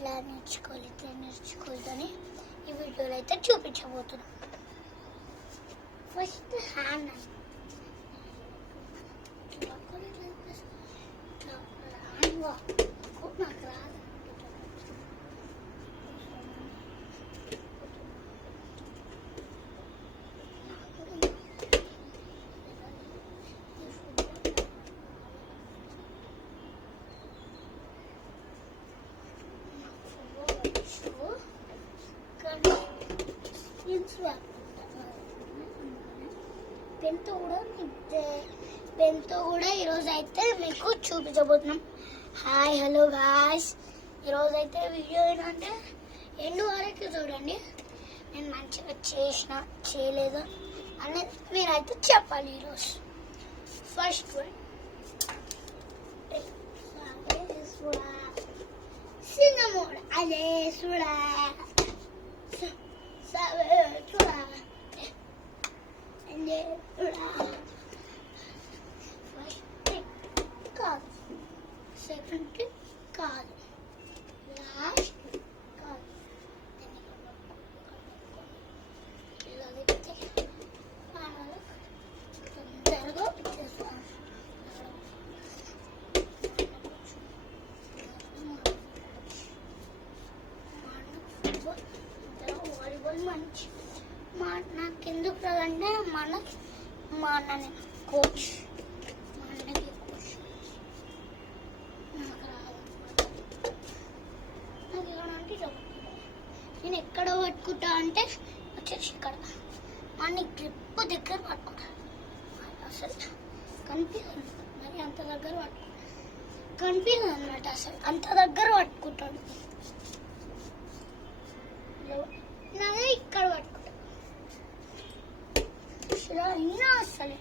ఇట్లా నేర్చుకోవాలని ఈ వీడియోలో అయితే చూపించబోతున్నాం. ఫస్ట్ హ్యాండ్ నాకు రాదు. పెన్తో కూడా ఈరోజు అయితే మీకు చూపించబోతున్నాం. హాయ్ హలో గాయ్స్, ఈరోజు అయితే వీడియో ఏంటంటే ఎండు వరకు చూడండి. నేను మంచిగా చేయలేదు అని మీరైతే చెప్పాలి. ఈరోజు ఫస్ట్ సింగమోడ అదే చూడా చూడా కాదు, సెకండ్ కాదు, లాస్ట్ కాదు. తొందరగా చేస్తాను. వాలీబాల్ మంచి నాకెందుకు రాదంటే మా అన్నని కోచ్, మా అన్నకి కోచ్. నాకు రాదు. నాకు ఏమంటే నేను ఎక్కడ పట్టుకుంటా అంటే వచ్చేసి ఇక్కడ మా అన్న గ్రిప్ దగ్గర పట్టుకుంటా. అసలు కనిపిస్తుంది మరి అంత దగ్గర కనిపిస్తుంది అన్నమాట. అసలు అంత దగ్గర పట్టుకుంటాడు. నాదే ఇక్కడ పట్టుకుంటా. అయినా అసలు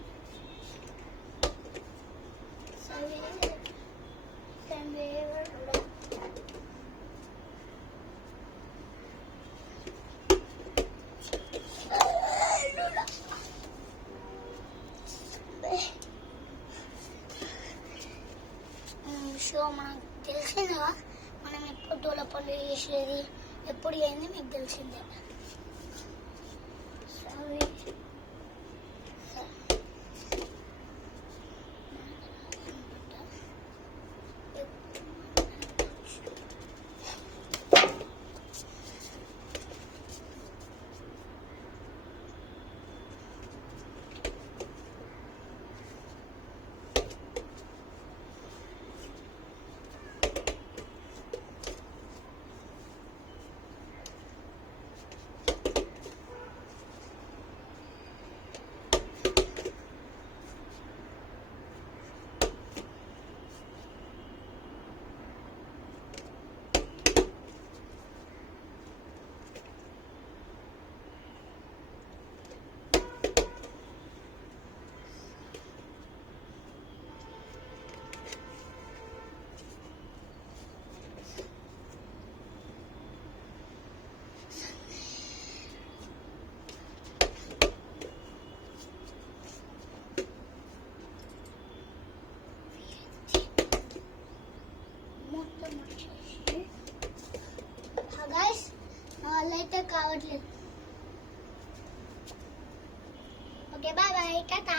సో మనకు తెలిసిందిగా మనం ఎప్పుడు దూలపల్లి చేసేది ఎప్పుడు అయింది మీకు తెలిసిందే. గాయ్స్ నా వల్ల అయితే కావట్లేదు. Okay bye bye, Tata.